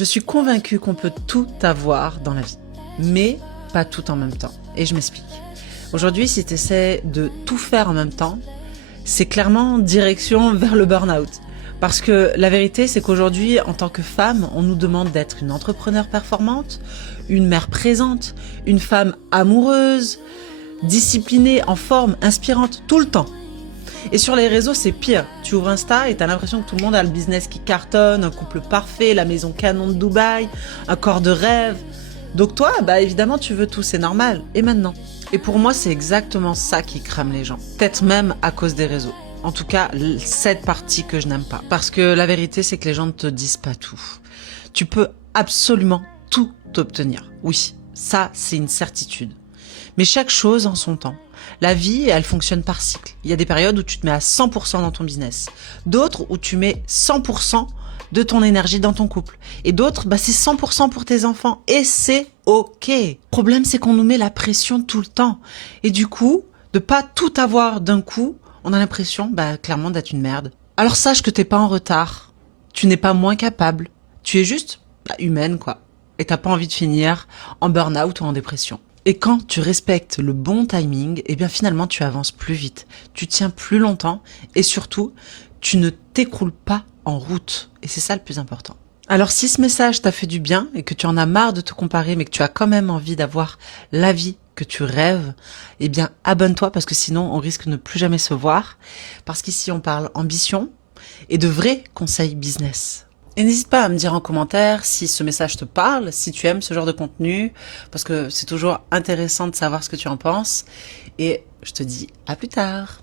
Je suis convaincue qu'on peut tout avoir dans la vie, mais pas tout en même temps. Et je m'explique. Aujourd'hui, si tu essaies de tout faire en même temps, c'est clairement direction vers le burn-out. Parce que la vérité, c'est qu'aujourd'hui, en tant que femme, on nous demande d'être une entrepreneure performante, une mère présente, une femme amoureuse, disciplinée, en forme, inspirante, tout le temps. Et sur les réseaux, c'est pire. Tu ouvres Insta et t'as l'impression que tout le monde a le business qui cartonne, un couple parfait, la maison canon de Dubaï, un corps de rêve. Donc toi, évidemment, tu veux tout, c'est normal. Et maintenant? Et pour moi, c'est exactement ça qui crame les gens. Peut-être même à cause des réseaux. En tout cas, cette partie que je n'aime pas. Parce que la vérité, c'est que les gens ne te disent pas tout. Tu peux absolument tout obtenir. Oui, ça, c'est une certitude. Mais chaque chose en son temps. La vie, elle fonctionne par cycle. Il y a des périodes où tu te mets à 100% dans ton business. D'autres où tu mets 100% de ton énergie dans ton couple. Et d'autres, c'est 100% pour tes enfants. Et c'est OK. Le problème, c'est qu'on nous met la pression tout le temps. Et du coup, de pas tout avoir d'un coup, on a l'impression, clairement, d'être une merde. Alors sache que t'es pas en retard. Tu n'es pas moins capable. Tu es juste, humaine, quoi. Et t'as pas envie de finir en burn-out ou en dépression. Et quand tu respectes le bon timing, finalement, tu avances plus vite. Tu tiens plus longtemps. Et surtout, tu ne t'écroules pas en route. Et c'est ça le plus important. Alors si ce message t'a fait du bien et que tu en as marre de te comparer, mais que tu as quand même envie d'avoir la vie que tu rêves, abonne-toi parce que sinon on risque de ne plus jamais se voir. Parce qu'ici on parle ambition et de vrais conseils business. Et n'hésite pas à me dire en commentaire si ce message te parle, si tu aimes ce genre de contenu, parce que c'est toujours intéressant de savoir ce que tu en penses. Et je te dis à plus tard.